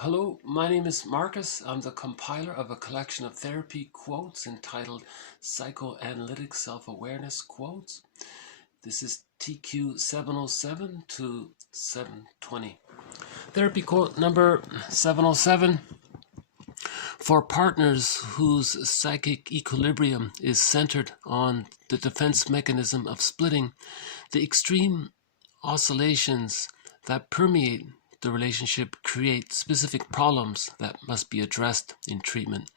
Hello, my name is Marcus. I'm the compiler of a collection of therapy quotes entitled Psychoanalytic Self-Awareness Quotes. This is TQ 707 to 720. Therapy quote number 707. For partners whose psychic equilibrium is centered on the defense mechanism of splitting, the extreme oscillations that permeate the relationship create specific problems that must be addressed in treatment.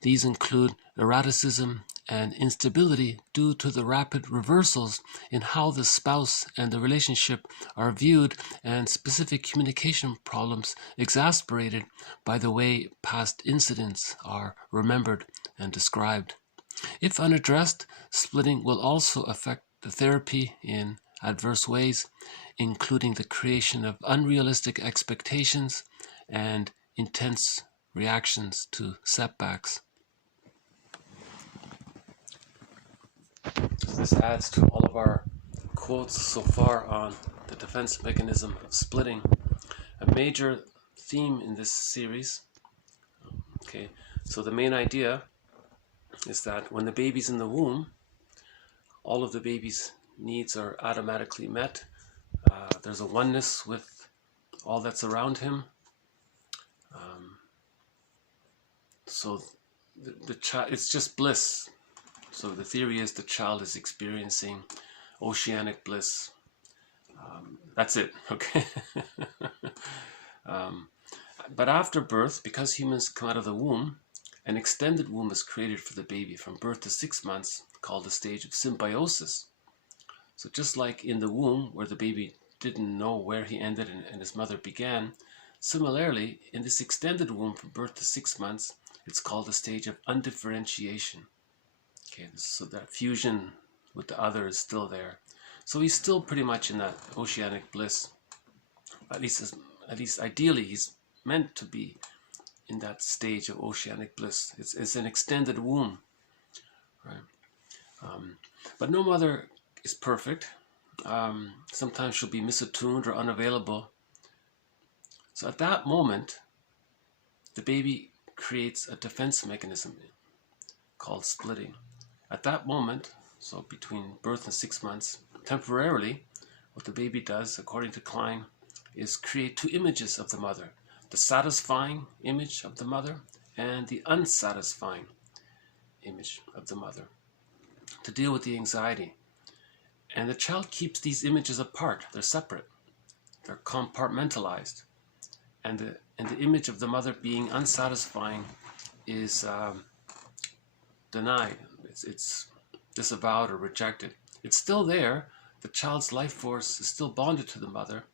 These include erraticism and instability due to the rapid reversals in how the spouse and the relationship are viewed, and specific communication problems exacerbated by the way past incidents are remembered and described. If unaddressed, splitting will also affect the therapy in adverse ways, including the creation of unrealistic expectations and intense reactions to setbacks. So this adds to all of our quotes so far on the defense mechanism of splitting. A major theme in this series. So the main idea is that when the baby's in the womb, all of the baby's needs are automatically met. There's a oneness with all that's around him. So the child, it's just bliss. So the theory is the child is experiencing oceanic bliss. That's it, okay? But after birth, because humans come out of the womb, an extended womb is created for the baby from birth to 6 months, called the stage of symbiosis. So just like in the womb, where the baby didn't know where he ended and his mother began, similarly, in this extended womb from birth to 6 months, it's called the stage of undifferentiation. Okay, so that fusion with the other is still there. So he's still pretty much in that oceanic bliss. At least ideally, he's meant to be in that stage of oceanic bliss. It's an extended womb, right? But no mother is perfect. Sometimes she'll be misattuned or unavailable. So at that moment, the baby creates a defense mechanism called splitting. At that moment, so between birth and 6 months, temporarily, what the baby does, according to Klein, is create two images of the mother: the satisfying image of the mother and the unsatisfying image of the mother, to deal with the anxiety. And the child keeps these images apart. They're separate. They're compartmentalized. And the image of the mother being unsatisfying is denied. It's disavowed or rejected. It's still there. The child's life force is still bonded to the mother.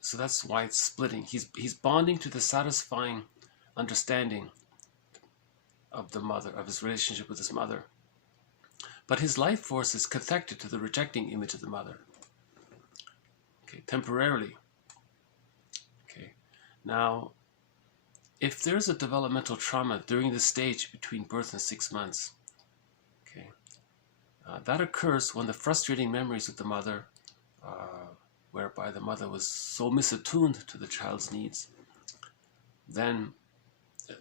So that's why it's splitting. He's bonding to the satisfying understanding of the mother, of his relationship with his mother. But his life force is cathected to the rejecting image of the mother. Okay, temporarily. Okay. Now, if there's a developmental trauma during the stage between birth and 6 months, okay, that occurs when the frustrating memories of the mother, whereby the mother was so misattuned to the child's needs, then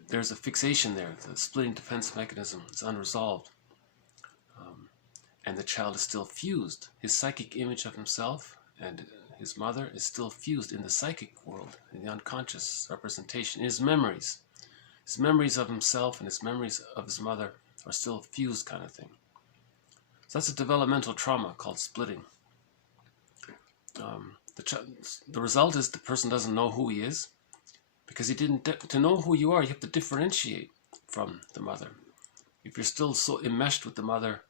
there's a fixation there. The splitting defense mechanism is unresolved. And the child is still fused. His psychic image of himself and his mother is still fused in the psychic world, in the unconscious representation. His memories of himself and his memories of his mother are still fused, kind of thing. So that's a developmental trauma called splitting. The result is the person doesn't know who he is, because he didn't. To know who you are, you have to differentiate from the mother. If you're still so enmeshed with the mother,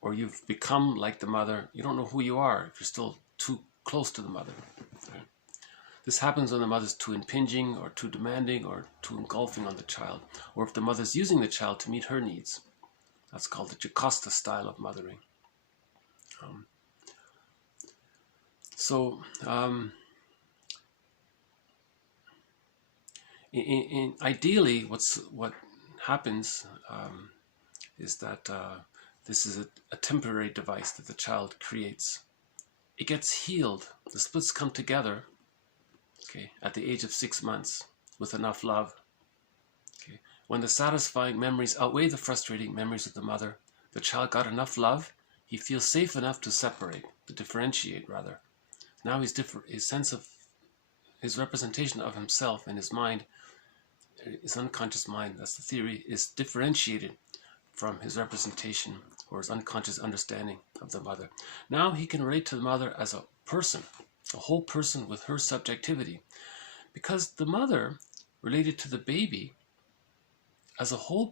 or you've become like the mother, you don't know who you are if you're still too close to the mother. Right? This happens when the mother's too impinging or too demanding or too engulfing on the child, or if the mother's using the child to meet her needs. That's called the Jocasta style of mothering. Ideally, what happens is that this is a temporary device that the child creates. It gets healed. The splits come together, okay, at the age of 6 months with enough love. Okay. When the satisfying memories outweigh the frustrating memories of the mother, the child got enough love, he feels safe enough to separate, to differentiate rather. Now his sense of, his representation of himself in his mind, his unconscious mind, that's the theory, is differentiated from his representation or his unconscious understanding of the mother. Now he can relate to the mother as a person, a whole person with her subjectivity, because the mother related to the baby as a whole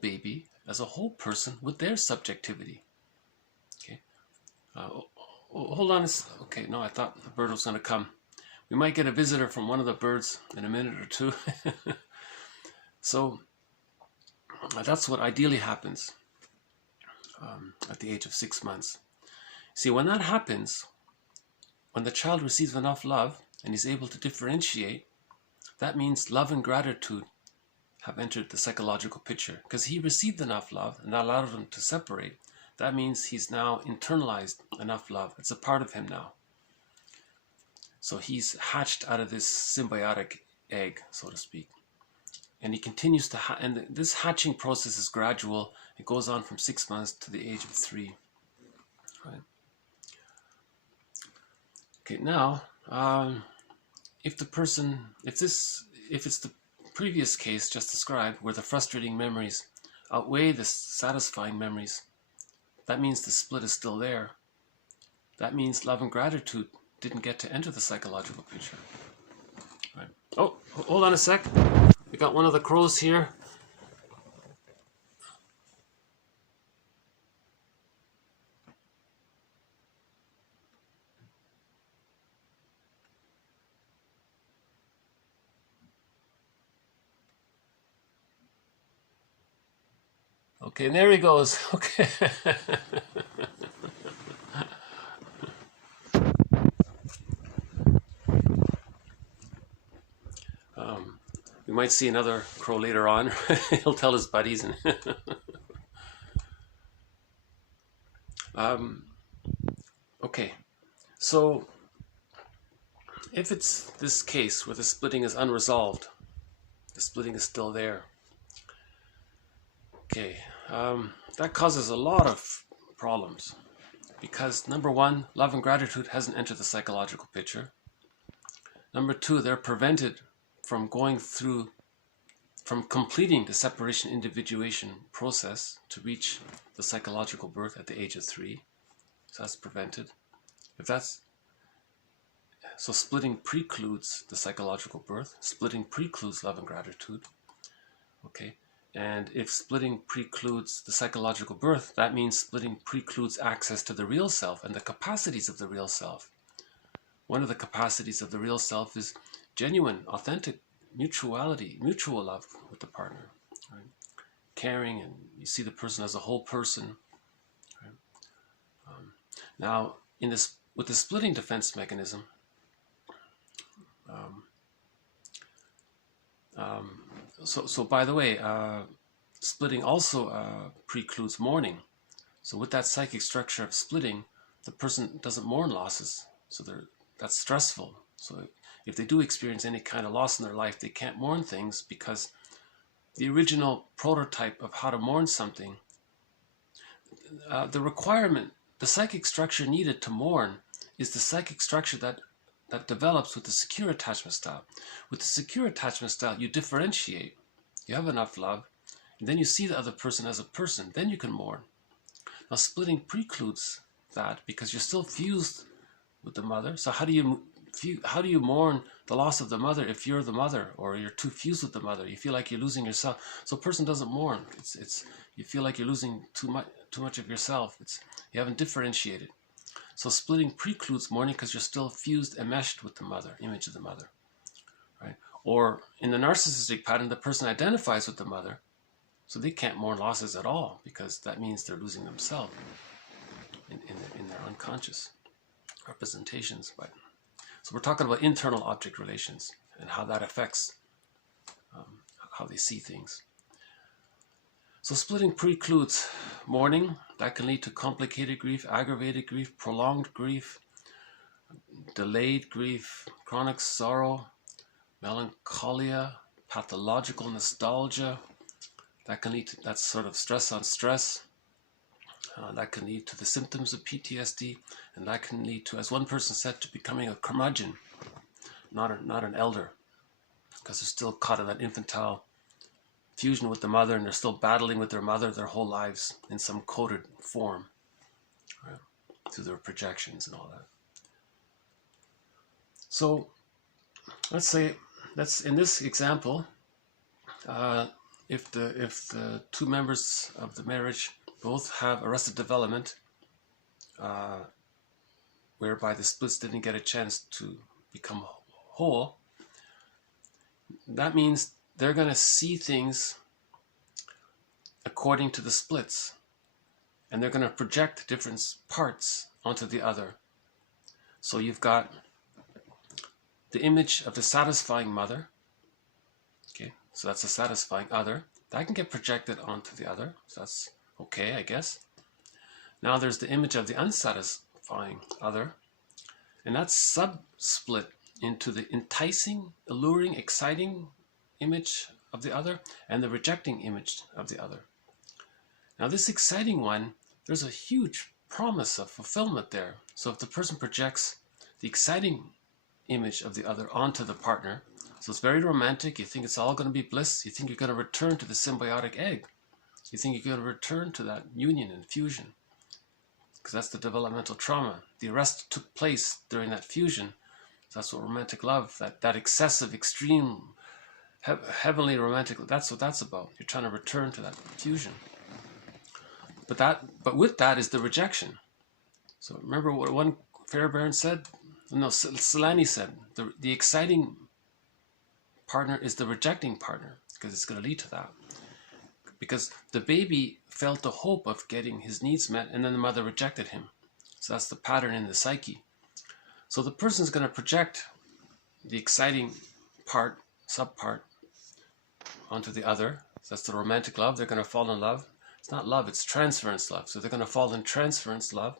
person with their subjectivity. Okay. Hold on. Okay, no, I thought the bird was going to come. We might get a visitor from one of the birds in a minute or two. So that's what ideally happens at the age of 6 months. See, when that happens, when the child receives enough love and is able to differentiate, that means love and gratitude have entered the psychological picture, because he received enough love and that allowed him to separate. That means he's now internalized enough love. It's a part of him now. So he's hatched out of this symbiotic egg, so to speak. And he continues to and this hatching process is gradual. It goes on from 6 months to the age of 3. Right. Okay, now, if it's the previous case just described, where the frustrating memories outweigh the satisfying memories, that means the split is still there. That means love and gratitude didn't get to enter the psychological picture. Right. Oh, hold on a sec. We got one of the crows here. Okay, there he goes. Okay. We might see another crow later on. He'll tell his buddies. Okay, so if it's this case where the splitting is unresolved, the splitting is still there. Okay, that causes a lot of problems, because number one, love and gratitude hasn't entered the psychological picture. Number two, they're prevented from completing the separation individuation process to reach the psychological birth at the age of 3. So that's prevented. So splitting precludes the psychological birth. Splitting precludes love and gratitude. Okay. And if splitting precludes the psychological birth, that means splitting precludes access to the real self and the capacities of the real self. One of the capacities of the real self is genuine, authentic mutual love with the partner. Right? Caring, and you see the person as a whole person. Right? Now, with the splitting defense mechanism, so by the way, splitting also precludes mourning. So with that psychic structure of splitting, the person doesn't mourn losses. So that's stressful. So if they do experience any kind of loss in their life, they can't mourn things, because the original prototype of how to mourn something, the psychic structure needed to mourn is the psychic structure that develops with the secure attachment style. With the secure attachment style, you differentiate. You have enough love, and then you see the other person as a person. Then you can mourn. Now, splitting precludes that, because you're still fused with the mother. So how do you mourn the loss of the mother if you're the mother, or you're too fused with the mother? You feel like you're losing yourself. So a person doesn't mourn. You feel like you're losing too much of yourself. You haven't differentiated. So splitting precludes mourning, because you're still fused, enmeshed with the mother, image of the mother, right? Or in the narcissistic pattern, the person identifies with the mother, so they can't mourn losses at all, because that means they're losing themselves in their unconscious representations. So we're talking about internal object relations and how that affects how they see things. So splitting precludes mourning. That can lead to complicated grief, aggravated grief, prolonged grief, delayed grief, chronic sorrow, melancholia, pathological nostalgia. That can lead to, that's sort of stress on stress. That can lead to the symptoms of PTSD, and that can lead to, as one person said, to becoming a curmudgeon, not an elder, because they're still caught in that infantile fusion with the mother, and they're still battling with their mother their whole lives in some coded form, right, through their projections and all that. So let's say that's in this example, if the two members of the marriage both have arrested development, whereby the splits didn't get a chance to become whole, that means they're going to see things according to the splits, and they're going to project different parts onto the other. So you've got the image of the satisfying mother, okay, so that's a satisfying other, that can get projected onto the other, so that's okay, I guess. Now there's the image of the unsatisfying other, and that's sub-split into the enticing, alluring, exciting image of the other and the rejecting image of the other. Now this exciting one, there's a huge promise of fulfillment there. So if the person projects the exciting image of the other onto the partner, so it's very romantic, you think it's all going to be bliss, you think you're going to return to the symbiotic egg, you think you're going to return to that union and fusion, because that's the developmental trauma. The arrest took place during that fusion. So that's what romantic love, that excessive, extreme, heavenly romantic, that's what that's about. You're trying to return to that fusion. But with that is the rejection. So remember what one Fairbairn said? No, Solani said, the exciting partner is the rejecting partner, because it's going to lead to that. Because the baby felt the hope of getting his needs met, and then the mother rejected him. So that's the pattern in the psyche. So the person's going to project the exciting part, subpart, onto the other. So that's the romantic love. They're going to fall in love. It's not love, it's transference love. So they're going to fall in transference love.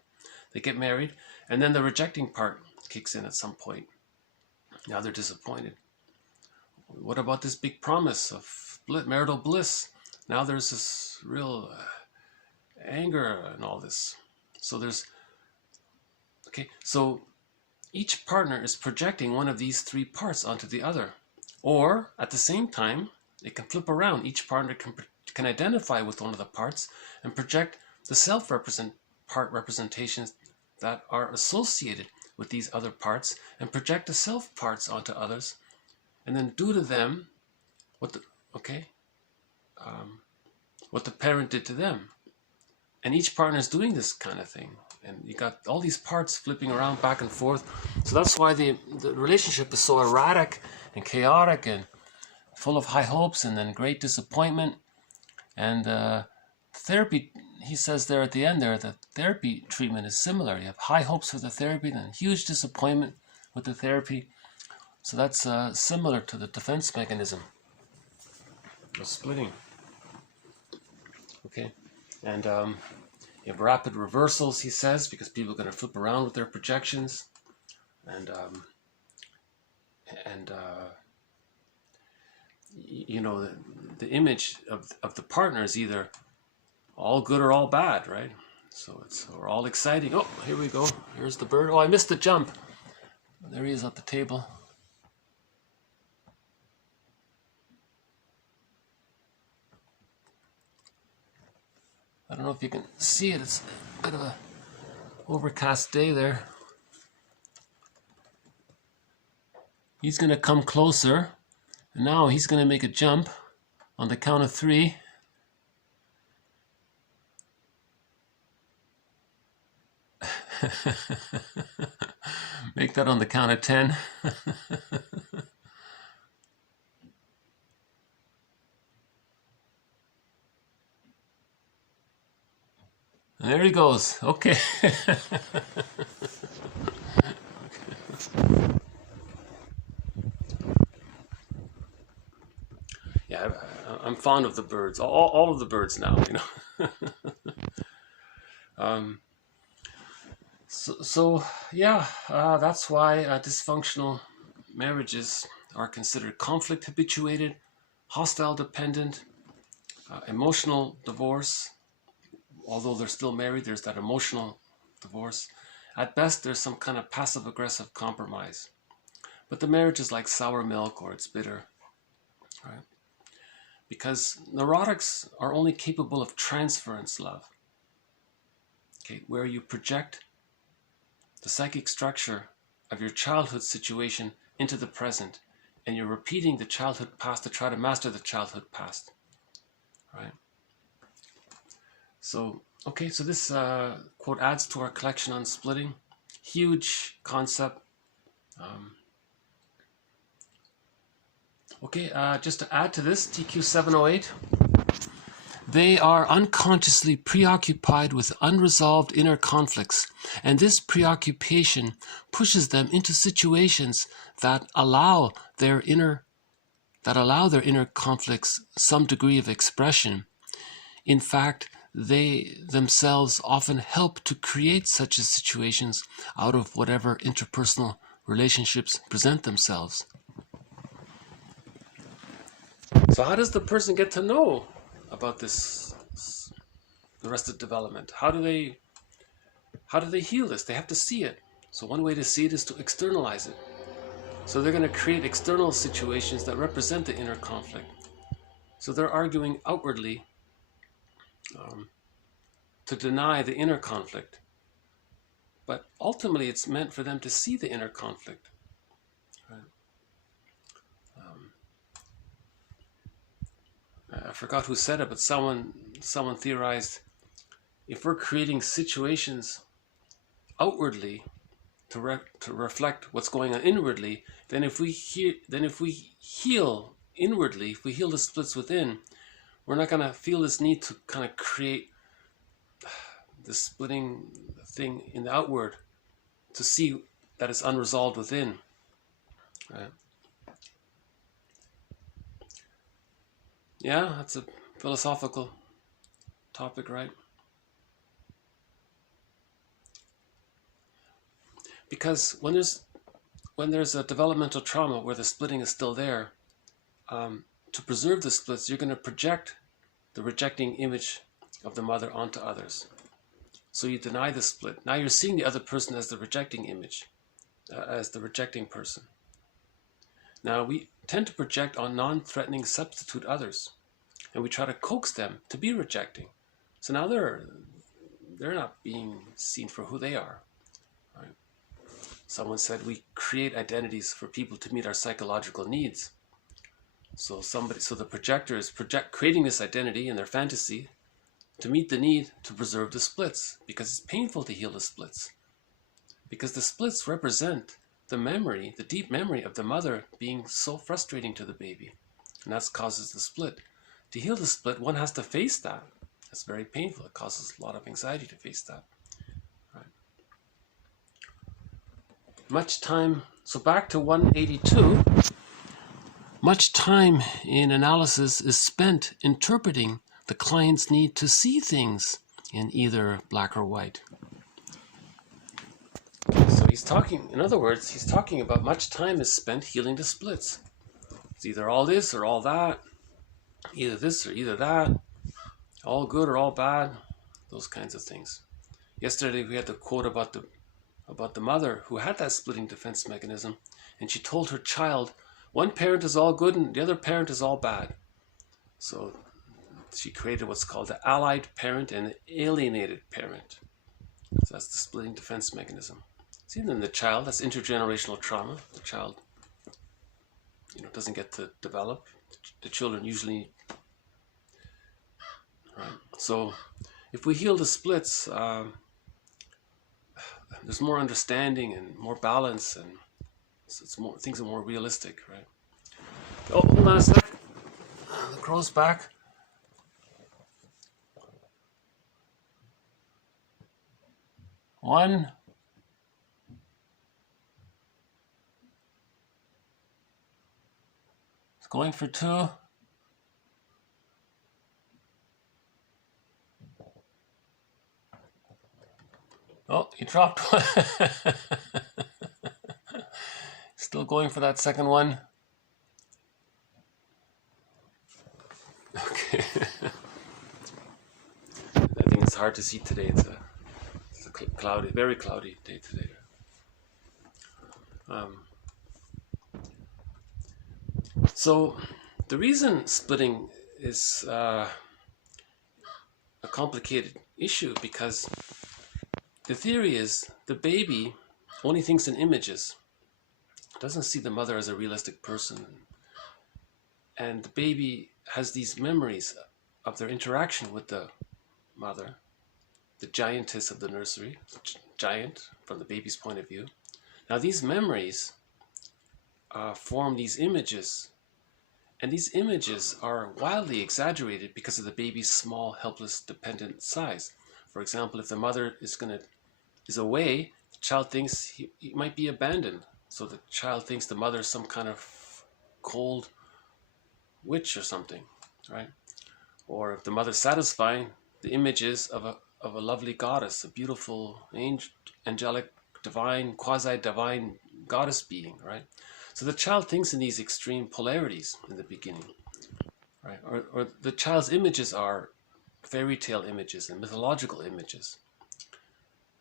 They get married, and then the rejecting part kicks in at some point. Now they're disappointed. What about this big promise of marital bliss? Now there's this real anger and all this. So so each partner is projecting one of these three parts onto the other. Or at the same time, it can flip around. Each partner can identify with one of the parts and project the self-part representations that are associated with these other parts, and project the self parts onto others, and then do to them what the parent did to them. And each partner is doing this kind of thing, and you got all these parts flipping around back and forth. So that's why the relationship is so erratic and chaotic and full of high hopes and then great disappointment. And therapy, he says there at the end there, that therapy treatment is similar. You have high hopes for the therapy, then huge disappointment with the therapy. So that's similar to the defense mechanism of splitting. Okay, and you have rapid reversals, he says, because people are going to flip around with their projections, and you know, the image of the partner is either all good or all bad, right? So it's or all exciting. Oh, here we go. Here's the bird. Oh, I missed the jump. There he is at the table. I don't know if you can see it. It's a bit of a overcast day there. He's going to come closer. And now he's going to make a jump on the count of 3. Make that on the count of 10. And there he goes. Okay. Yeah, I'm fond of the birds. All of the birds now, you know. So yeah, that's why dysfunctional marriages are considered conflict habituated, hostile dependent, emotional divorce. Although they're still married, there's that emotional divorce. At best, there's some kind of passive-aggressive compromise. But the marriage is like sour milk or it's bitter, right? Because neurotics are only capable of transference love, okay, where you project the psychic structure of your childhood situation into the present, and you're repeating the childhood past to try to master the childhood past, right? So, okay, so this quote adds to our collection on splitting. Huge concept. Just to add to this, TQ 708, they are unconsciously preoccupied with unresolved inner conflicts, and this preoccupation pushes them into situations that allow their inner conflicts some degree of expression. In fact, they themselves often help to create such situations out of whatever interpersonal relationships present themselves. So how does the person get to know about this, the arrested development? How do they heal this? They have to see it. So one way to see it is to externalize it. So they're going to create external situations that represent the inner conflict. So they're arguing outwardly to deny the inner conflict. But ultimately it's meant for them to see the inner conflict. Right? I forgot who said it, but someone theorized, if we're creating situations outwardly to reflect what's going on inwardly, then if we heal inwardly, if we heal the splits within, we're not going to feel this need to kind of create this splitting thing in the outward to see that it's unresolved within. Right? Yeah, that's a philosophical topic, right? Because when there's a developmental trauma where the splitting is still there, to preserve the splits, you're going to project the rejecting image of the mother onto others. So you deny the split. Now you're seeing the other person as the rejecting image, as the rejecting person. Now we tend to project on non-threatening substitute others, and we try to coax them to be rejecting. So now they're not being seen for who they are. Right? Someone said we create identities for people to meet our psychological needs. So the projector is creating this identity in their fantasy to meet the need to preserve the splits, because it's painful to heal the splits. Because the splits represent the memory, the deep memory of the mother being so frustrating to the baby. And that causes the split. To heal the split, one has to face that. It's very painful. It causes a lot of anxiety to face that. Right. Much time, so back to 182, much time in analysis is spent interpreting the client's need to see things in either black or white. So he's talking, in other words, he's talking about much time is spent healing the splits. It's either all this or all that, either this or either that, all good or all bad, those kinds of things. Yesterday we had the quote about the mother who had that splitting defense mechanism, and she told her child, one parent is all good and the other parent is all bad. So she created what's called the allied parent and alienated parent. So that's the splitting defense mechanism. See, then the child, that's intergenerational trauma. The child, doesn't get to develop. The children usually, right? So if we heal the splits, there's more understanding and more balance, and things are more realistic, right? Oh, hold on a sec. The crow's back. One. It's going for two. Oh, he dropped one. Still going for that second one. Okay. I think it's hard to see today. It's a cloudy, very cloudy day today. So the reason splitting is a complicated issue, because the theory is the baby only thinks in images, doesn't see the mother as a realistic person, and the baby has these memories of their interaction with the mother, the giantess of the nursery, giant from the baby's point of view. Now these memories form these images, and these images are wildly exaggerated because of the baby's small, helpless, dependent size. For example, if the mother is away, the child thinks he might be abandoned. So the child thinks the mother is some kind of cold witch or something, right? Or if the mother's satisfying, the image is of a lovely goddess, a beautiful, angelic, divine, quasi-divine goddess being, right? So the child thinks in these extreme polarities in the beginning, right? Or the child's images are fairy tale images and mythological images.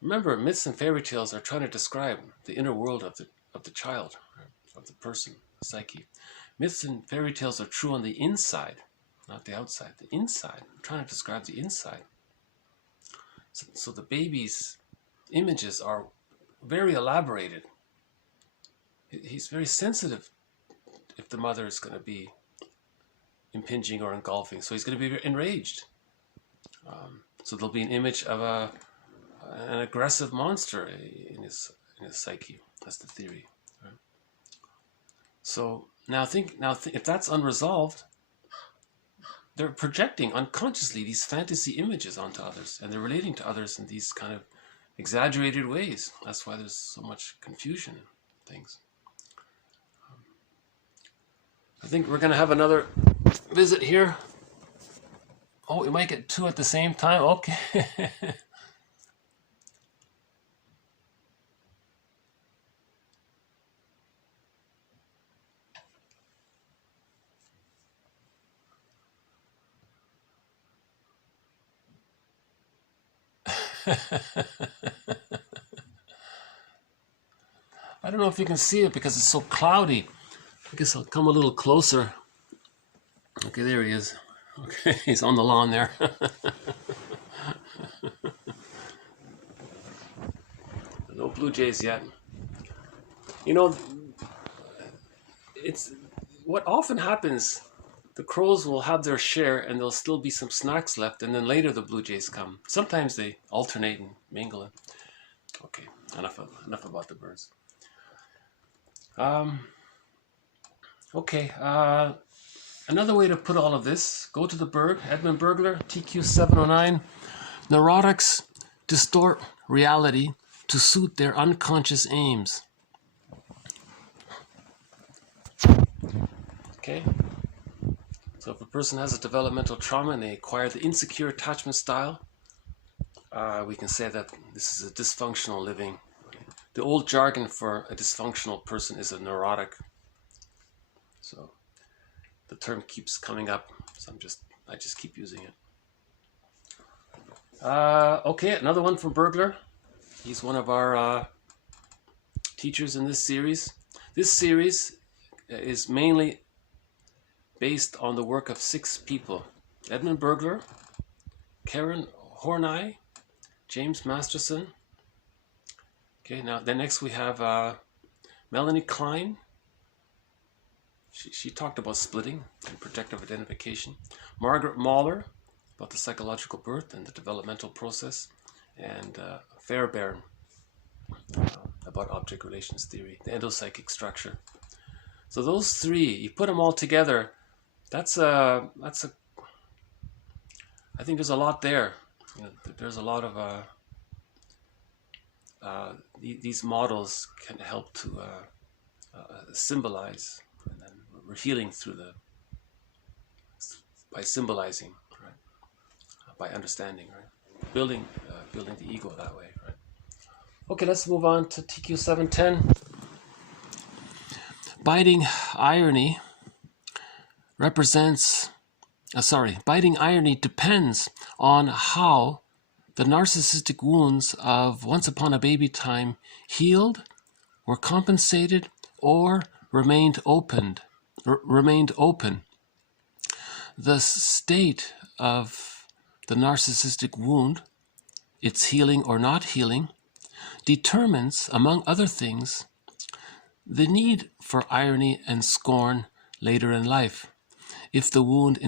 Remember, myths and fairy tales are trying to describe the inner world of the child, right? Of the person, the psyche. Myths and fairy tales are true on the inside, not the outside. The inside. I'm trying to describe the inside. So the baby's images are very elaborated. He's very sensitive if the mother is going to be impinging or engulfing. So he's going to be very enraged. So there'll be an image of an aggressive monster in his psyche. That's the theory. Right? So now think if that's unresolved, they're projecting unconsciously these fantasy images onto others, and they're relating to others in these kind of exaggerated ways. That's why there's so much confusion in things. I think we're going to have another visit here. Oh, we might get two at the same time. Okay. I don't know if you can see it because it's so cloudy. I guess I'll come a little closer. Okay, there he is. Okay, he's on the lawn there. No blue jays yet. You know, it's what often happens. The crows will have their share and there'll still be some snacks left, and then later the blue jays come. Sometimes they alternate and mingle. Okay, enough about the birds. Okay, another way to put all of this, go to the Berg, Edmund Bergler, TQ 709. Neurotics distort reality to suit their unconscious aims. Okay, so if a person has a developmental trauma and they acquire the insecure attachment style, we can say that this is a dysfunctional living. The old jargon for a dysfunctional person is a neurotic. So the term keeps coming up, so I just keep using it. Okay, another one from Bergler. He's one of our teachers in this series. This series is mainly based on the work of 6 people: Edmund Bergler, Karen Horney, James Masterson. Okay, now then next we have Melanie Klein. She talked about splitting and protective identification. Margaret Mahler about the psychological birth and the developmental process, and Fairbairn about object relations theory, the endopsychic structure. So those 3, you put them all together, that's a. I think there's a lot there. You know, there's a lot of these models can help to symbolize, and then we're healing through by symbolizing, right? By understanding, right? Building the ego that way, right? Okay, let's move on to TQ 710. Biting irony represents biting irony depends on how the narcissistic wounds of once upon a baby time healed, were compensated, or remained open. The state of the narcissistic wound, its healing or not healing, determines, among other things, the need for irony and scorn later in life. If the wound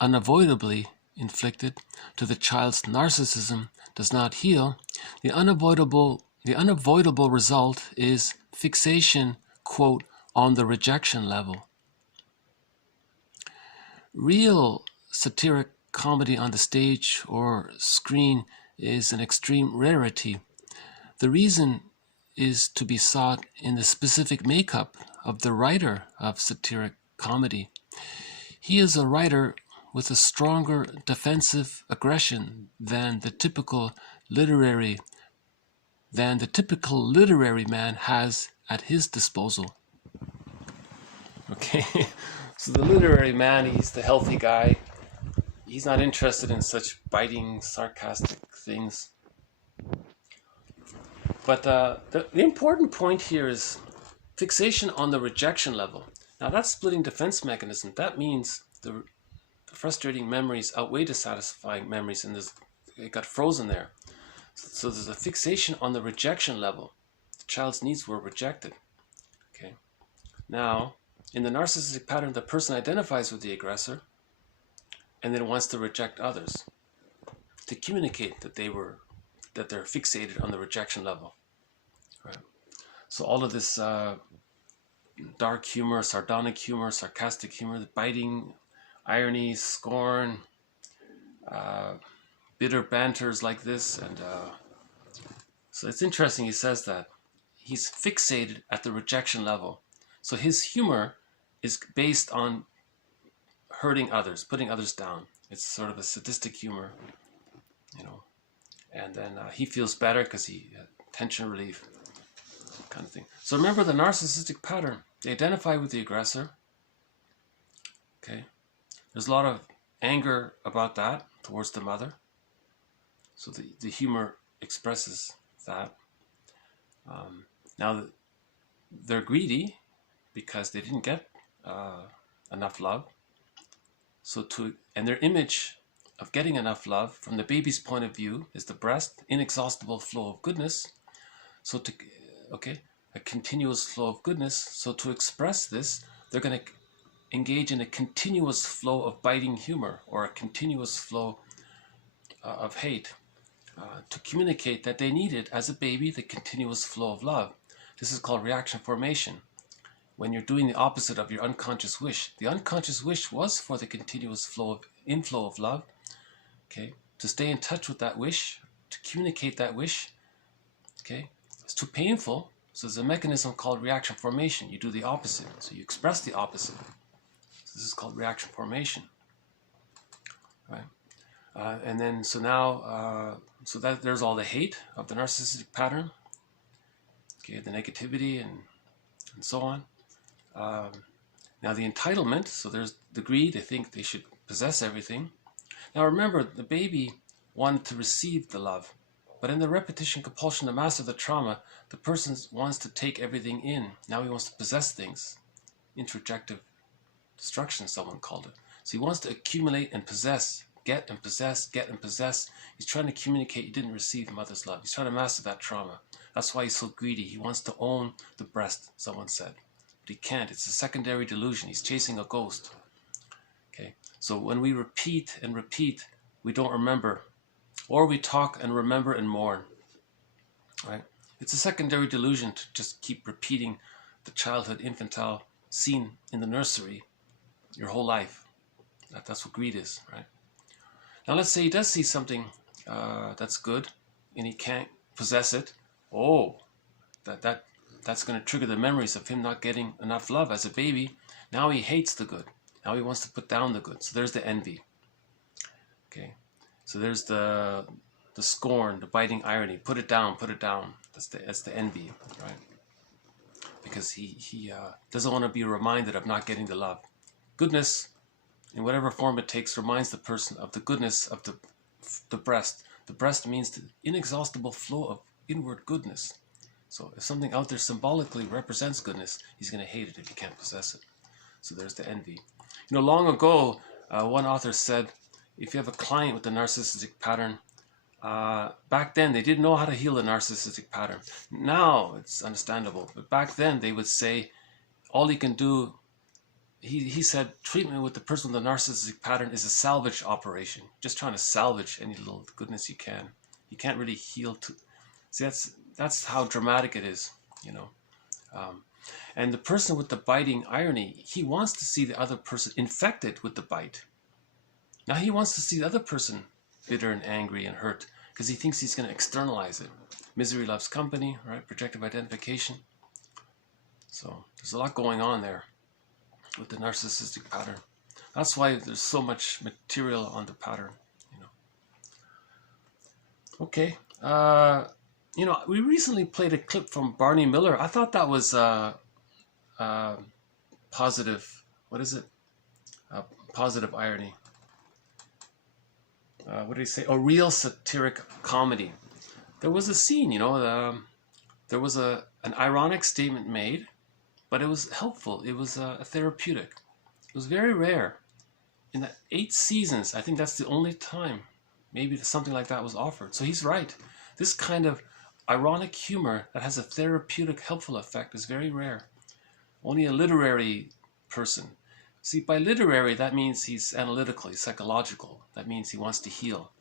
unavoidably inflicted to the child's narcissism does not heal, the unavoidable result is fixation, quote, on the rejection level. Real satiric comedy on the stage or screen is an extreme rarity. The reason is to be sought in the specific makeup of the writer of satiric comedy. He is a writer with a stronger defensive aggression than the typical literary man has at his disposal. Okay, so the literary man, he's the healthy guy. He's not interested in such biting, sarcastic things. But the important point here is fixation on the rejection level. Now that's splitting defense mechanism. That means the frustrating memories outweigh the satisfying memories, and it got frozen there. So there's a fixation on the rejection level. The child's needs were rejected. Okay. Now, in the narcissistic pattern, the person identifies with the aggressor and then wants to reject others to communicate that they're fixated on the rejection level. Right. So all of this dark humor, sardonic humor, sarcastic humor, biting, irony, scorn, bitter banters like this, and so it's interesting. He says that he's fixated at the rejection level. So his humor is based on hurting others, putting others down. It's sort of a sadistic humor, and then he feels better because he tension relief kind of thing. So remember the narcissistic pattern. They identify with the aggressor. Okay, there's a lot of anger about that towards the mother. So the humor expresses that. Now they're greedy because they didn't get enough love. And their image of getting enough love from the baby's point of view is the breast, inexhaustible flow of goodness. A continuous flow of goodness. So to express this, they're going to engage in a continuous flow of biting humor or a continuous flow of hate to communicate that they needed, as a baby, the continuous flow of love. This is called reaction formation. When you're doing the opposite of your unconscious wish. The unconscious wish was for the continuous inflow of love, okay, to stay in touch with that wish, to communicate that wish, okay. It's too painful, so there's a mechanism called reaction formation. You do the opposite, so you express the opposite. So this is called reaction formation, right? And then, so that there's all the hate of the narcissistic pattern, okay, the negativity and so on. Now the entitlement, so there's the greed, they think they should possess everything. Now remember, the baby wanted to receive the love, but in the repetition compulsion to master the trauma, the person wants to take everything in. Now he wants to possess things. Introjective destruction, someone called it. So he wants to accumulate and possess, get and possess, get and possess. He's trying to communicate he didn't receive mother's love. He's trying to master that trauma. That's why he's so greedy. He wants to own the breast, someone said. But he can't. It's a secondary delusion. He's chasing a ghost. Okay. So when we repeat and repeat, we don't remember. Or we talk and remember and mourn. Right? It's a secondary delusion to just keep repeating the childhood infantile scene in the nursery your whole life. That's what greed is, right? Now let's say he does see something that's good and he can't possess it. Oh, that's going to trigger the memories of him not getting enough love as a baby. Now he hates the good. Now he wants to put down the good. So there's the envy. Okay. So there's the scorn, the biting irony. Put it down, put it down. That's the envy, right? Because he doesn't want to be reminded of not getting the love. Goodness, in whatever form it takes, reminds the person of the goodness of the breast. The breast means the inexhaustible flow of inward goodness. So if something out there symbolically represents goodness, he's going to hate it if he can't possess it. So there's the envy. You know, long ago, one author said, if you have a client with a narcissistic pattern, back then they didn't know how to heal the narcissistic pattern. Now it's understandable, but back then they would say, all he can do, he said, treatment with the person with the narcissistic pattern is a salvage operation. Just trying to salvage any little goodness you can. You can't really heal. See, that's how dramatic it is, you know. And the person with the biting irony, he wants to see the other person infected with the bite. Now he wants to see the other person bitter and angry and hurt because he thinks he's going to externalize it. Misery loves company, right? Projective identification. So there's a lot going on there with the narcissistic pattern. That's why there's so much material on the pattern, you know. Okay. You know, we recently played a clip from Barney Miller. I thought that was positive. What is it? Positive irony. What did he say? A real satiric comedy. There was a scene, you know, there was an ironic statement made, but it was helpful. It was therapeutic. It was very rare. In the 8 seasons, I think that's the only time maybe something like that was offered. So he's right. This kind of ironic humor that has a therapeutic, helpful effect is very rare. Only a literary person. See, by literary, that means he's analytical, he's psychological. That means he wants to heal,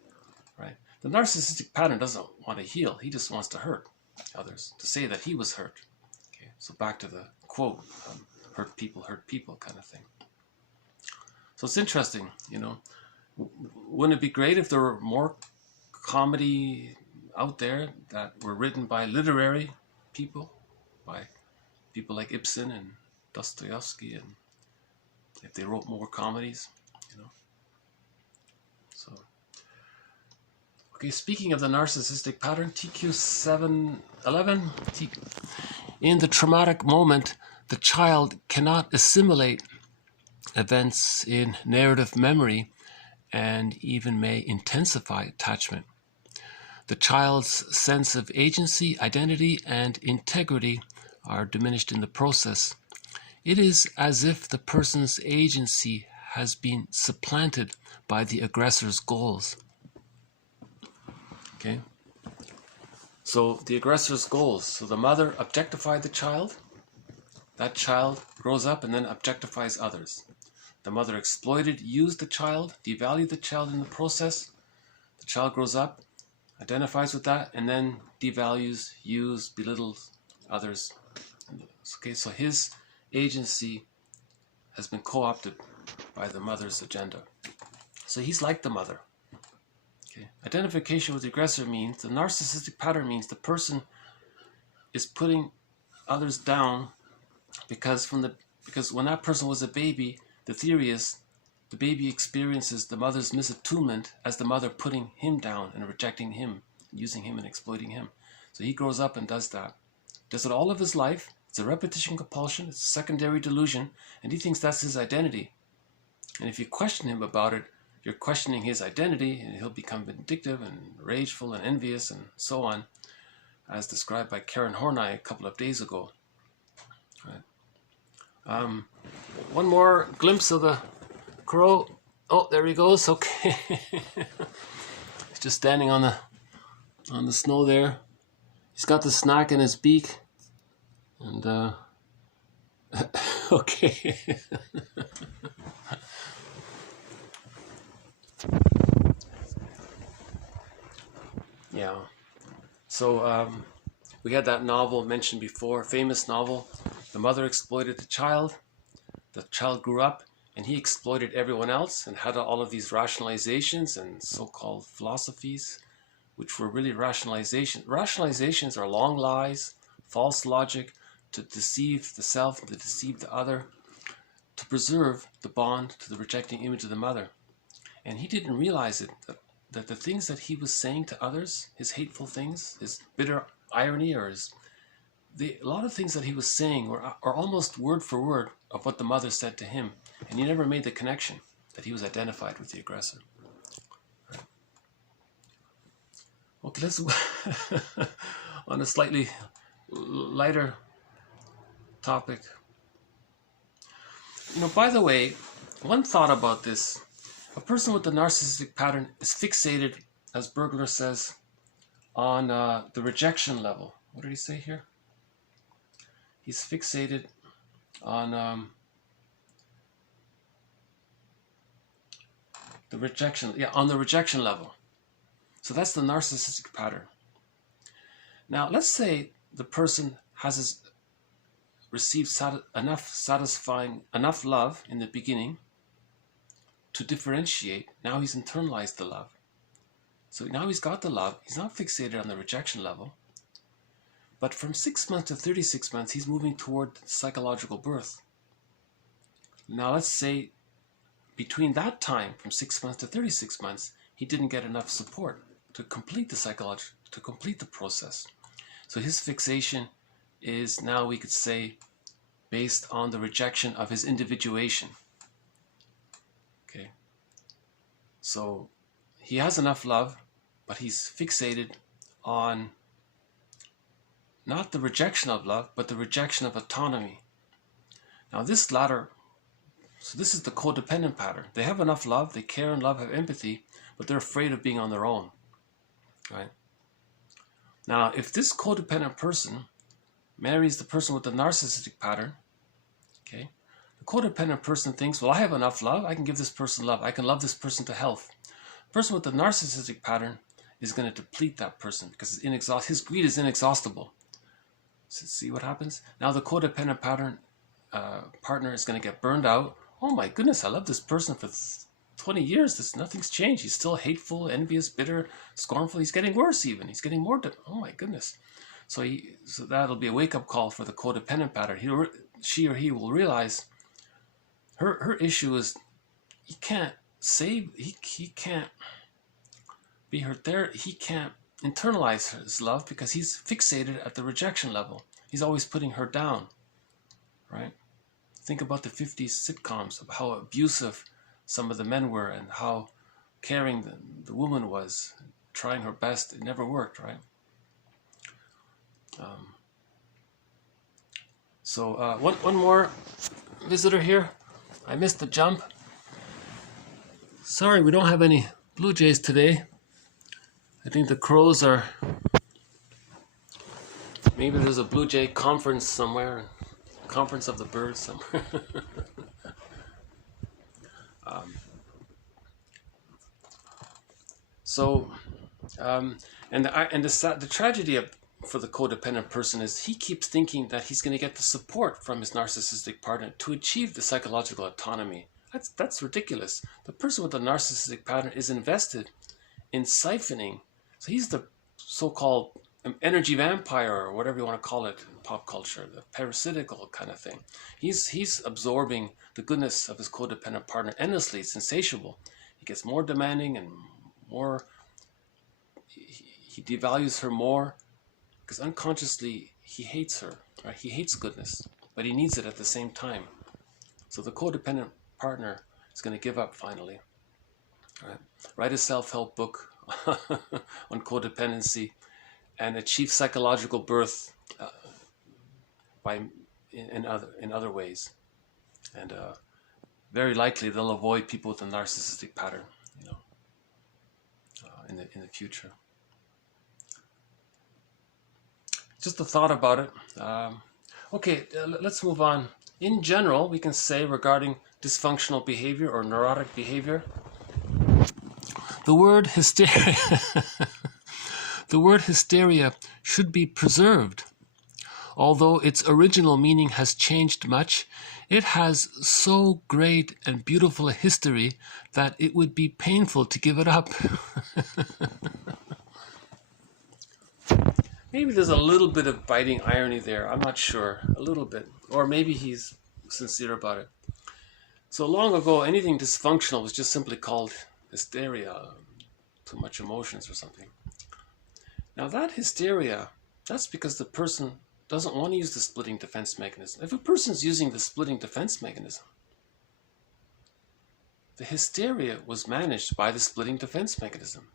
right? The narcissistic pattern doesn't want to heal. He just wants to hurt others, to say that he was hurt. Okay, so back to the quote, hurt people kind of thing. So it's interesting, you know. Wouldn't it be great if there were more comedy out there that were written by literary people, by people like Ibsen and Dostoevsky, and if they wrote more comedies, you know. So, okay, speaking of the narcissistic pattern, TQ711, in the traumatic moment, the child cannot assimilate events in narrative memory and even may intensify attachment. The child's sense of agency, identity, and integrity are diminished in the process. It is as if the person's agency has been supplanted by the aggressor's goals. Okay? So the aggressor's goals. So the mother objectified the child. That child grows up and then objectifies others. The mother exploited, used the child, devalued the child in the process. The child grows up, identifies with that, and then devalues, uses, belittles others. Okay, so his agency has been co-opted by the mother's agenda. So he's like the mother. Okay. Identification with the aggressor means, the narcissistic pattern means the person is putting others down because when that person was a baby, the theory is the baby experiences the mother's misattunement as the mother putting him down and rejecting him, using him and exploiting him. So he grows up and does that. Does it all of his life. It's a repetition compulsion. It's a secondary delusion. And he thinks that's his identity. And if you question him about it, you're questioning his identity, and he'll become vindictive and rageful and envious and so on, as described by Karen Horney a couple of days ago. Right. One more glimpse of the crow. Oh, there he goes. Okay. He's just standing on the snow there. He's got the snack in his beak. And okay. Yeah. So we had that novel mentioned before, famous novel. The mother exploited the child grew up, and he exploited everyone else and had all of these rationalizations and so-called philosophies, which were really rationalizations. Rationalizations are long lies, false logic, to deceive the self, to deceive the other, to preserve the bond to the rejecting image of the mother. And he didn't realize it, that the things that he was saying to others, his hateful things, his bitter irony, or a lot of things that he was saying are almost word for word of what the mother said to him, and he never made the connection. that he was identified with the aggressor. Right. Okay, let's on a slightly lighter topic. By the way, one thought about this: a person with the narcissistic pattern is fixated, as Bergler says, on the rejection level. What did he say here? He's fixated on the rejection, on the rejection level. So that's the narcissistic pattern. Now, let's say the person has received enough love in the beginning to differentiate. Now he's internalized the love. So now he's got the love. He's not fixated on the rejection level. But from 6 months to 36 months, he's moving toward psychological birth. Now, let's say between that time, from 6 months to 36 months, he didn't get enough support to complete to complete the process. So his fixation is now, we could say, based on the rejection of his individuation. Okay. So he has enough love, but he's fixated on not the rejection of love, but the rejection of autonomy. Now this latter, so this is the codependent pattern. They have enough love, they care and love, have empathy, but they're afraid of being on their own. Right? Now, if this codependent person marries the person with the narcissistic pattern, okay, the codependent person thinks, well, I have enough love, I can give this person love, I can love this person to health. The person with the narcissistic pattern is going to deplete that person because his greed is inexhaustible. So see what happens? Now the codependent pattern partner is going to get burned out. Oh my goodness, I love this person for 20 years. Nothing's changed. He's still hateful, envious, bitter, scornful. He's getting worse even. He's getting more. Oh my goodness. So that'll be a wake-up call for the codependent pattern. She or he will realize her issue is he can't be her therapist. He can't internalize his love because he's fixated at the rejection level. He's always putting her down, right? Think about the 50s sitcoms of how abusive some of the men were and how caring the woman was, trying her best. It never worked, right? One more visitor here. I missed the jump. Sorry, we don't have any Blue Jays today. I think the Crows are... Maybe there's a Blue Jay conference somewhere. Conference of the Birds somewhere. The tragedy for the codependent person is he keeps thinking that he's going to get the support from his narcissistic partner to achieve the psychological autonomy. That's ridiculous. The person with the narcissistic pattern is invested in siphoning. So he's the so-called energy vampire, or whatever you want to call it in pop culture, the parasitical kind of thing. He's absorbing the goodness of his codependent partner endlessly. It's insatiable. He gets more demanding and more. He devalues her more because unconsciously he hates her. Right? He hates goodness, but he needs it at the same time. So the codependent partner is going to give up finally. Right? Write a self-help book on codependency and achieve psychological birth in other ways. And very likely they'll avoid people with a narcissistic pattern, in the future. Just a thought about it. Let's move on. In general, we can say regarding dysfunctional behavior or neurotic behavior, the word hysteria should be preserved. Although its original meaning has changed much, it has so great and beautiful a history that it would be painful to give it up. Maybe there's a little bit of biting irony there. I'm not sure. A little bit. Or maybe he's sincere about it. So long ago, anything dysfunctional was just simply called hysteria, too much emotions or something. Now that hysteria, that's because the person doesn't want to use the splitting defense mechanism. If a person's using the splitting defense mechanism, the hysteria was managed by the splitting defense mechanism.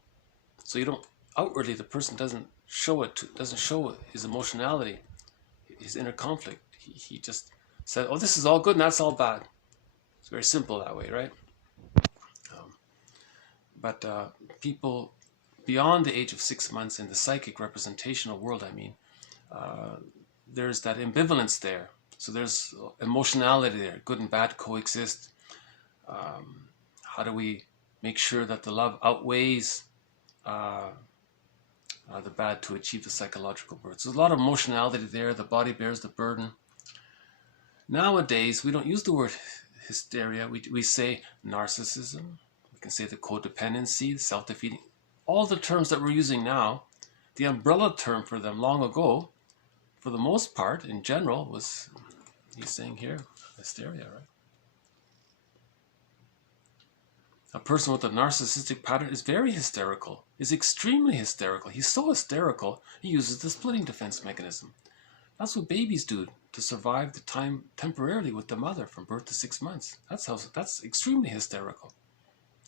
So you don't outwardly, the person doesn't show his emotionality, his inner conflict. He just said, "Oh, this is all good and that's all bad." It's very simple that way, right? But people beyond the age of 6 months in the psychic representational world, there's that ambivalence there. So there's emotionality there. Good and bad coexist. How do we make sure that the love outweighs the bad to achieve the psychological birth? So there's a lot of emotionality there. The body bears the burden. Nowadays, we don't use the word hysteria. We say narcissism. We can say the codependency, self-defeating. All the terms that we're using now, the umbrella term for them long ago, for the most part, in general, was, he's saying here, hysteria, right? A person with a narcissistic pattern is very hysterical, is extremely hysterical. He's so hysterical, he uses the splitting defense mechanism. That's what babies do to survive the time temporarily with the mother from birth to 6 months. That's extremely hysterical.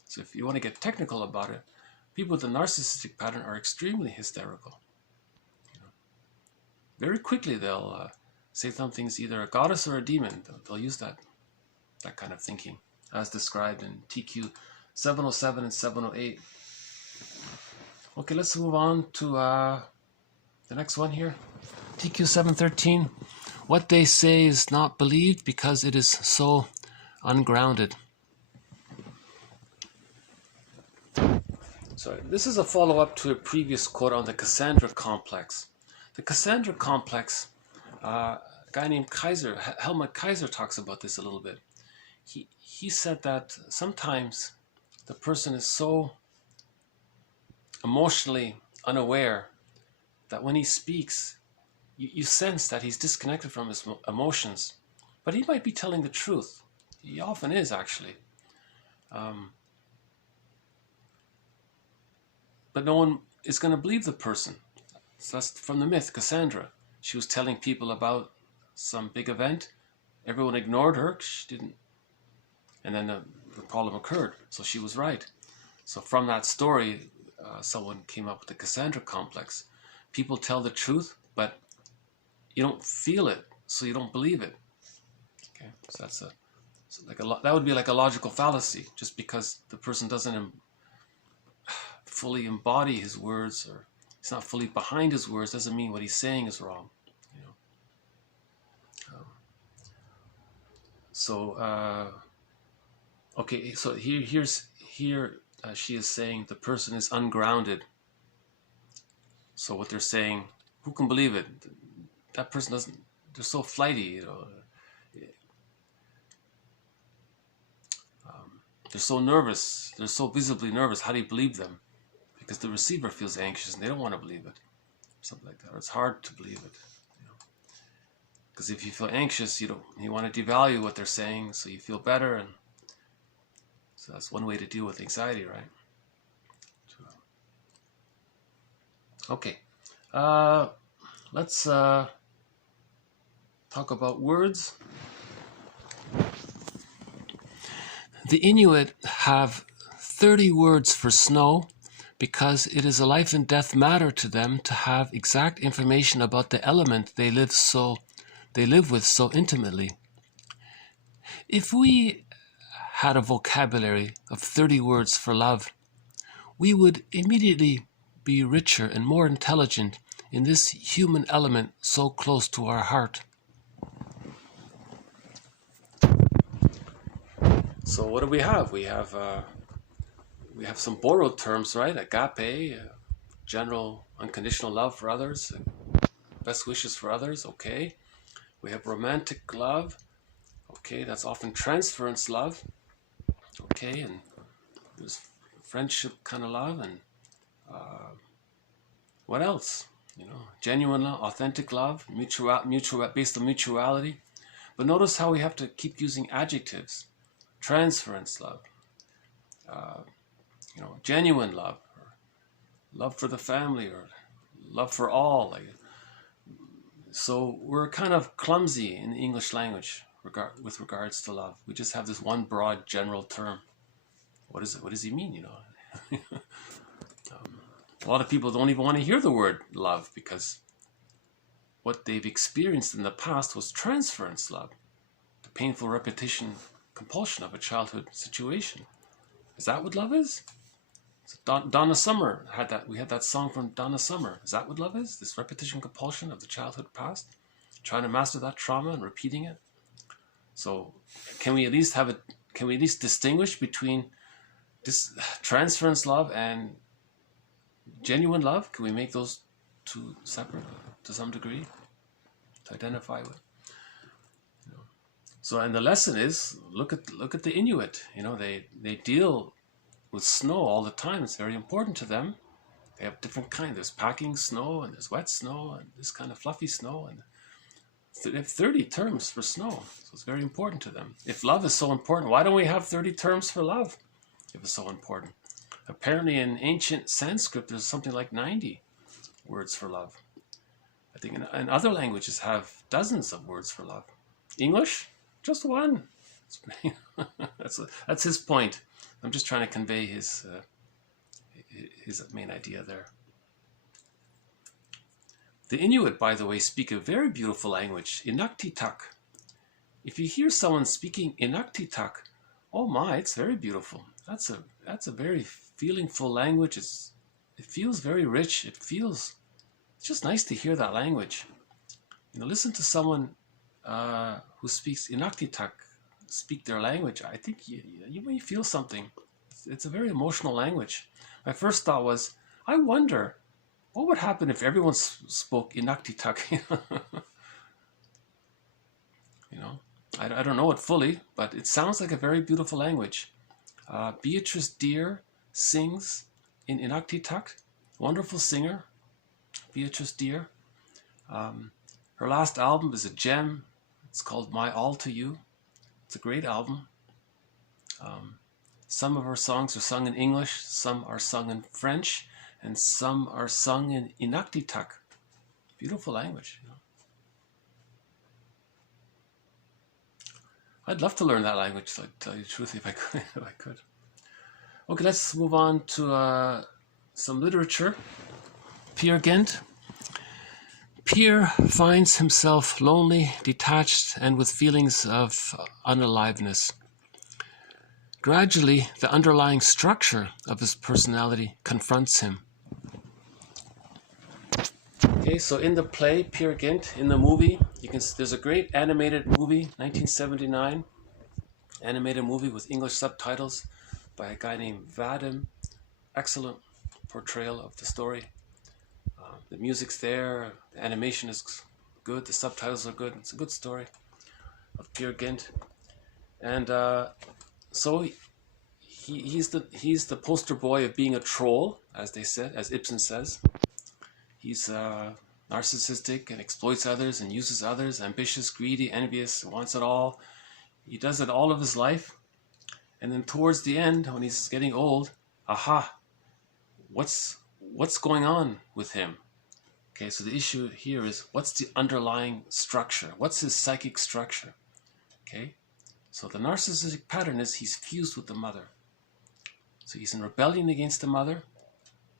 So if you want to get technical about it, people with a narcissistic pattern are extremely hysterical. Very quickly they'll say something's either a goddess or a demon. They'll use that kind of thinking, as described in TQ 707 and 708. Okay, let's move on to the next one here. TQ 713. What they say is not believed because it is so ungrounded. So this is a follow-up to a previous quote on the Cassandra complex. The Cassandra complex, a guy named Kaiser, Helmut Kaiser, talks about this a little bit. He said that sometimes the person is so emotionally unaware that when he speaks, you sense that he's disconnected from his emotions, but he might be telling the truth. He often is, actually. But no one is going to believe the person. So that's from the myth, Cassandra. She was telling people about some big event. Everyone ignored her. She didn't. And then the problem occurred. So she was right. So from that story, someone came up with the Cassandra complex. People tell the truth, but you don't feel it, so you don't believe it. Okay, so that's that would be like a logical fallacy. Just because the person doesn't fully embody his words, or he's not fully behind his words, doesn't mean what he's saying is wrong. Okay, so here she is saying the person is ungrounded. So what they're saying, who can believe it? That person doesn't. They're so flighty, they're so nervous. They're so visibly nervous. How do you believe them? Because the receiver feels anxious and they don't want to believe it, something like that. Or it's hard to believe it, because if you feel anxious, you want to devalue what they're saying, so you feel better, and so that's one way to deal with anxiety, right? Okay, let's talk about words. The Inuit have 30 words for snow because it is a life and death matter to them to have exact information about the element they live with so intimately. If we had a vocabulary of 30 words for love, we would immediately be richer and more intelligent in this human element so close to our heart. So what do we have? We have some borrowed terms, right? Agape, general unconditional love for others, best wishes for others. Okay. We have romantic love. Okay, that's often transference love. Okay, and there's friendship kind of love, and what else? Genuine love, authentic love, mutual based on mutuality. But notice how we have to keep using adjectives. Transference love, genuine love, or love for the family, or love for all. So we're kind of clumsy in the English language with regards to love. We just have this one broad general term. What does he mean, you know? A lot of people don't even want to hear the word love because what they've experienced in the past was transference love, the painful repetition, compulsion of a childhood situation. Is that what love is? So Donna Summer had that. We had that song from Donna Summer. Is that what love is? This repetition, compulsion of the childhood past, trying to master that trauma and repeating it. So, can we at least have it? Can we at least distinguish between this transference love and genuine love? Can we make those two separate to some degree to identify with? You know. So, and the lesson is look at the Inuit. You know, they deal with snow all the time. It's very important to them. They have different kinds. There's packing snow and there's wet snow and this kind of fluffy snow, and they have 30 terms for snow. So it's very important to them. If love is so important, why don't we have 30 terms for love if it's so important? Apparently in ancient Sanskrit there's something like 90 words for love. I think in other languages have dozens of words for love. English, just one. That's his point. I'm just trying to convey his main idea there. The Inuit, by the way, speak a very beautiful language, Inuktitut. If you hear someone speaking Inuktitut, oh my, it's very beautiful. That's a very feelingful language. It feels very rich. It's just nice to hear that language. You know, listen to someone who speaks Inuktitut speak their language. I think you may feel something. It's a very emotional language. My first thought was, I wonder what would happen if everyone spoke Inuktitut. You know, I don't know it fully, but it sounds like a very beautiful language. Beatrice Deer sings in Inuktitut. Wonderful singer, Beatrice Deer. Her last album is a gem. It's called My All to You. It's a great album. Some of her songs are sung in English, some are sung in French, and some are sung in Inuktitut. Beautiful language. You know. I'd love to learn that language, so I'd tell you the truth if I could. Okay, let's move on to some literature. Peer Gynt. Peer finds himself lonely, detached, and with feelings of unaliveness. Gradually, the underlying structure of his personality confronts him. Okay, so in the play, Peer Gynt, in the movie, there's a great animated movie, 1979, animated movie with English subtitles by a guy named Vadim. Excellent portrayal of the story. The music's there, the animation is good, the subtitles are good. It's a good story of Peer Gynt. And so he's the poster boy of being a troll, as they said, as Ibsen says. He's narcissistic and exploits others and uses others, ambitious, greedy, envious, wants it all. He does it all of his life. And then towards the end, when he's getting old, what's going on with him? Okay, so the issue here is, what's the underlying structure? What's his psychic structure? Okay, so the narcissistic pattern is he's fused with the mother. So he's in rebellion against the mother,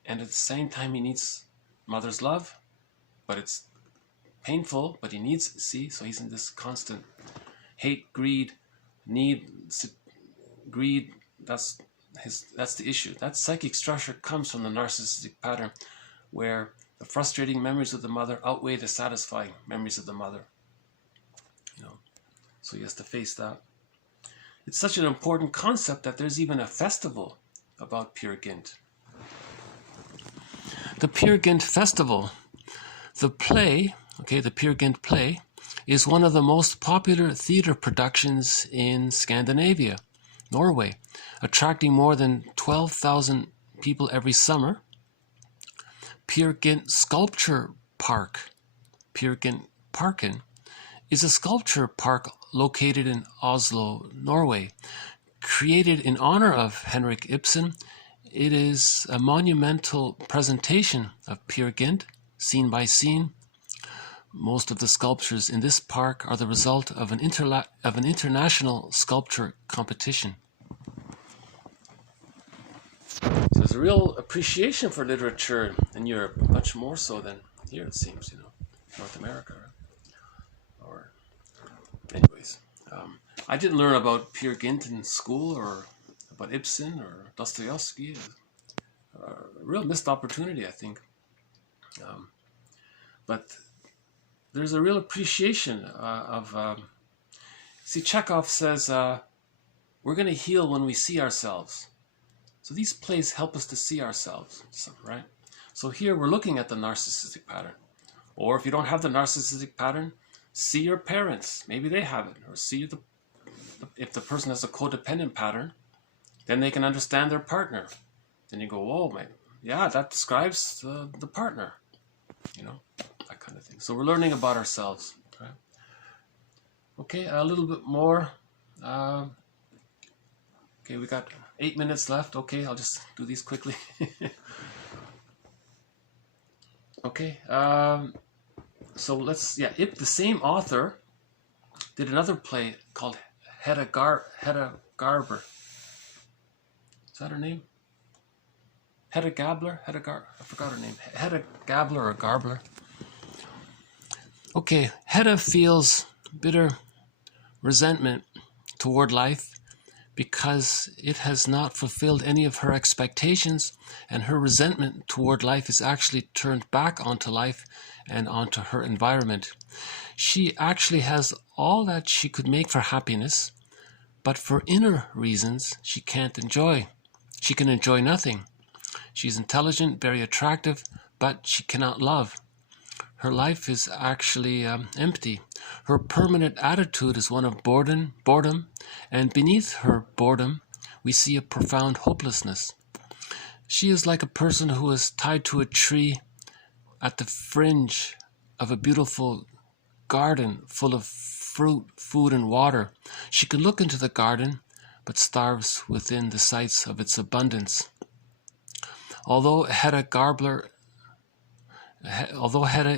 and at the same time he needs mother's love, but it's painful, but he needs, so he's in this constant hate, greed, greed, that's the issue. That psychic structure comes from the narcissistic pattern, where the frustrating memories of the mother outweigh the satisfying memories of the mother. You know, so he has to face that. It's such an important concept that there's even a festival about Peer Gynt. The Peer Gynt Festival. The play, the Peer Gynt play, is one of the most popular theater productions in Scandinavia, Norway, attracting more than 12,000 people every summer. Peer Gynt Sculpture Park, Peer Gynt Parken, is a sculpture park located in Oslo, Norway. Created in honor of Henrik Ibsen, it is a monumental presentation of Peer Gynt, scene by scene. Most of the sculptures in this park are the result of an international sculpture competition. there's a real appreciation for literature in Europe, much more so than here, it seems, North America. Or, anyways, I didn't learn about Peer Gynt in school, or about Ibsen or Dostoevsky. A real missed opportunity, I think. But there's a real appreciation of. See, Chekhov says we're going to heal when we see ourselves. So these plays help us to see ourselves, right? So here we're looking at the narcissistic pattern. Or if you don't have the narcissistic pattern, see your parents. Maybe they have it. Or see if the person has a codependent pattern, then they can understand their partner. Then you go, oh, man, yeah, that describes the partner. That kind of thing. So we're learning about ourselves. Right? Okay, a little bit more. Okay, we got 8 minutes left. Okay, I'll just do these quickly. Okay, so the same author did another play called Hedda Gabler. Is that her name? Hedda Gabler? I forgot her name. Hedda Gabler or Garbler. Okay, Hedda feels bitter resentment toward life because it has not fulfilled any of her expectations, and her resentment toward life is actually turned back onto life and onto her environment. She actually has all that she could make for happiness, but for inner reasons she can't enjoy. She can enjoy nothing. She's intelligent, very attractive, but she cannot love. Her life is actually empty. Her permanent attitude is one of boredom, and beneath her boredom, we see a profound hopelessness. She is like a person who is tied to a tree at the fringe of a beautiful garden full of fruit, food, and water. She could look into the garden, but starves within the sights of its abundance. Although Hedda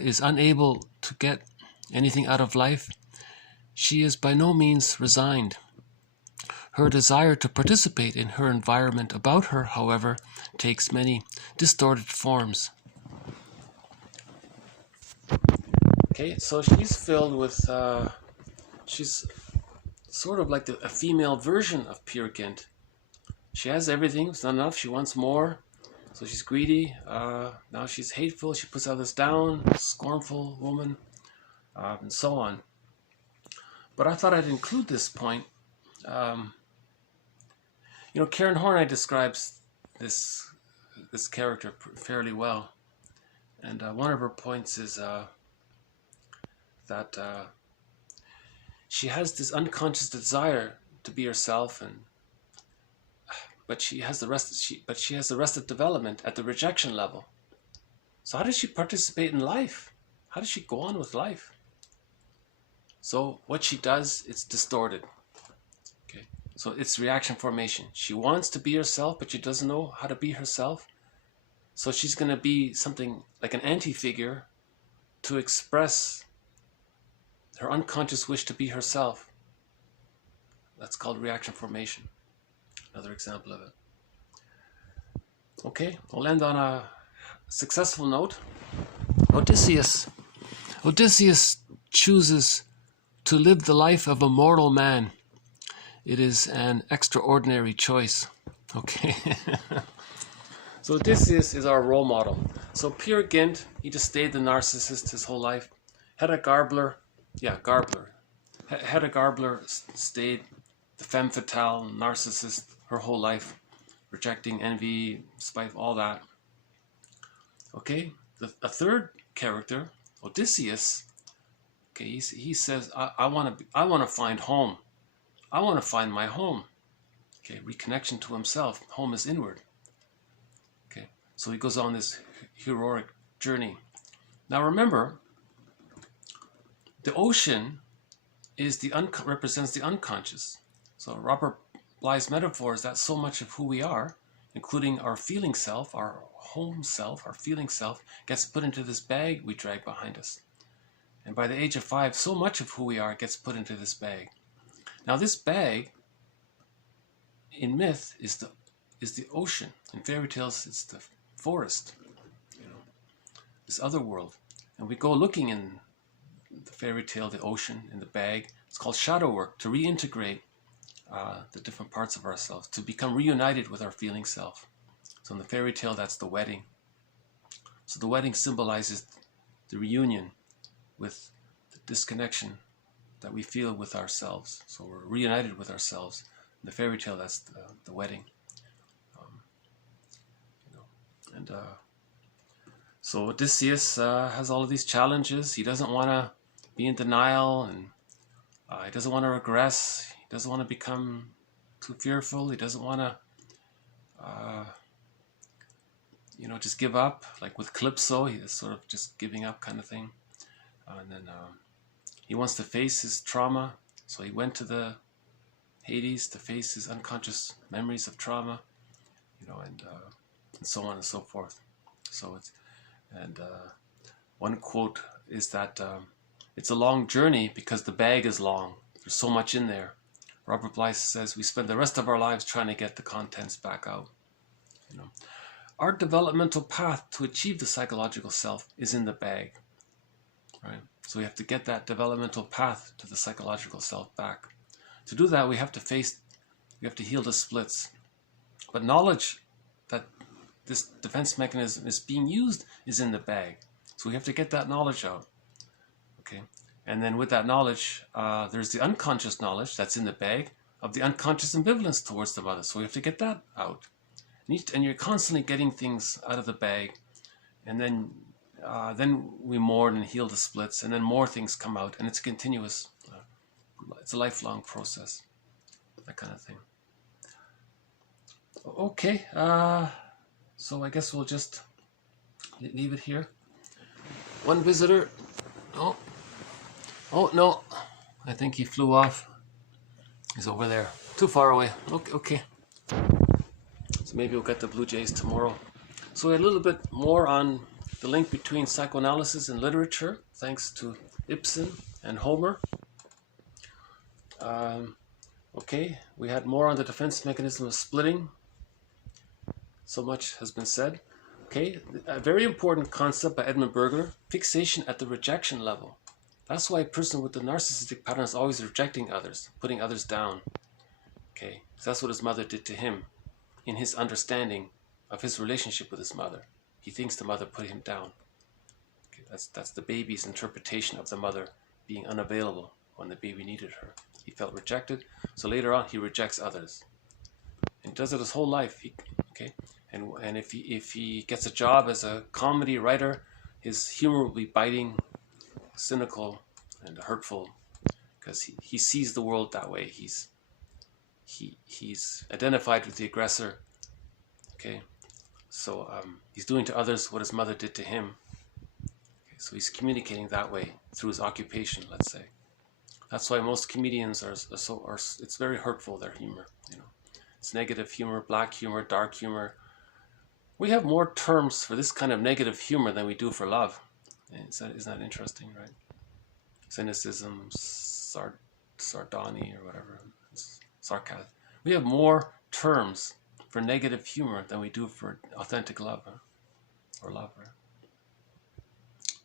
is unable to get anything out of life, she is by no means resigned. Her desire to participate in her environment about her, however, takes many distorted forms. Okay, so she's filled with, she's sort of like a female version of Peer Gynt. She has everything, it's not enough, she wants more. So she's greedy, now she's hateful, she puts others down, scornful woman, and so on. But I thought I'd include this point. Karen Horney describes this character fairly well. And one of her points is that she has this unconscious desire to be herself, but she has the arrested development at the rejection level. So how does she participate in life? How does she go on with life? So what she does, it's distorted. Okay, so it's reaction formation. She wants to be herself, but she doesn't know how to be herself. So she's going to be something like an anti-figure to express her unconscious wish to be herself. That's called reaction formation. Another example of it. Okay, we'll end on a successful note. Odysseus chooses to live the life of a mortal man. It is an extraordinary choice. Okay. So Odysseus is our role model. So Peer Gynt, he just stayed the narcissist his whole life. Hedda Gabler stayed the femme fatale, narcissist her whole life, rejecting envy, spite, all that. Okay, a third character, Odysseus. Okay, he says, I want to find home. I want to find my home. Okay, reconnection to himself. Home is inward. Okay, so he goes on this heroic journey. Now remember, the ocean is represents the unconscious. So Robert Bly's metaphor is that so much of who we are, including our feeling self, our home self, our feeling self, gets put into this bag we drag behind us. And by the age of 5, so much of who we are gets put into this bag. Now this bag, in myth, is is the ocean. In fairy tales, it's the forest, this other world. And we go looking in the fairy tale, the ocean, in the bag. It's called shadow work, to reintegrate the different parts of ourselves, to become reunited with our feeling self. So in the fairy tale, that's the wedding. So the wedding symbolizes the reunion with the disconnection that we feel with ourselves. So we're reunited with ourselves. In the fairy tale, that's the wedding. So Odysseus has all of these challenges. He doesn't want to be in denial, and he doesn't want to regress. He doesn't want to become too fearful. He doesn't want to, just give up. Like with Calypso, he's sort of just giving up kind of thing. And then he wants to face his trauma. So he went to the Hades to face his unconscious memories of trauma, and so on and so forth. So it's, and one quote is that it's a long journey because the bag is long. There's so much in there. Robert Blythe says we spend the rest of our lives trying to get the contents back out. Our developmental path to achieve the psychological self is in the bag, right? So we have to get that developmental path to the psychological self back. To do that, we have to heal the splits. But knowledge that this defense mechanism is being used is in the bag. So we have to get that knowledge out. Okay, and then with that knowledge, there's the unconscious knowledge that's in the bag of the unconscious ambivalence towards the mother. So we have to get that out. And you're constantly getting things out of the bag, and then we mourn and heal the splits, and then more things come out, and it's continuous. It's a lifelong process, that kind of thing. Okay, so I guess we'll just leave it here. One visitor. Oh no, I think he flew off. He's over there, too far away. Okay. So maybe we'll get the Blue Jays tomorrow. So a little bit more on the link between psychoanalysis and literature, thanks to Ibsen and Homer. Okay, we had more on the defense mechanism of splitting. So much has been said. Okay, a very important concept by Edmund Berger, fixation at the rejection level. That's why a person with the narcissistic pattern is always rejecting others, putting others down. Okay, so that's what his mother did to him in his understanding of his relationship with his mother. He thinks the mother put him down. Okay, that's the baby's interpretation of the mother being unavailable when the baby needed her. He felt rejected, so later on he rejects others. And does it his whole life. And if he gets a job as a comedy writer, his humor will be biting, cynical, and hurtful, because he sees the world that way. He's identified with the aggressor. Okay, so he's doing to others what his mother did to him. Okay, so he's communicating that way through his occupation, let's say. That's why most comedians are it's very hurtful, their humor. It's negative humor, black humor, dark humor. We have more terms for this kind of negative humor than we do for love. Isn't that interesting, right? Cynicism, sardony, or whatever, sarcasm. We have more terms for negative humor than we do for authentic love, or love, right?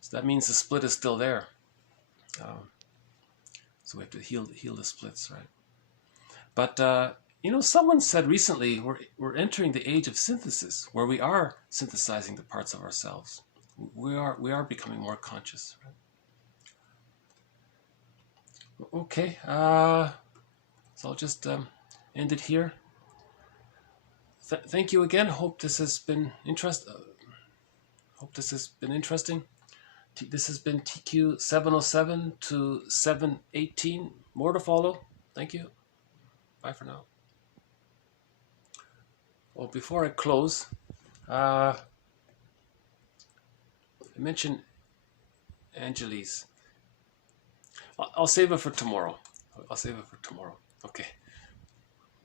So that means the split is still there. So we have to heal the splits, right? But someone said recently we're entering the age of synthesis, where we are synthesizing the parts of ourselves. We are becoming more conscious, right? Okay, so I'll just end it here. Thank you again. Hope this has been interesting. This has been TQ 707 to 718. More to follow. Thank you. Bye for now. Well, before I close, I mentioned Angeles. I'll save it for tomorrow. Okay.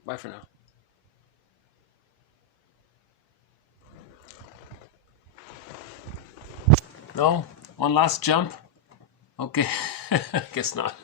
Bye for now. No? One last jump? Okay. I guess not.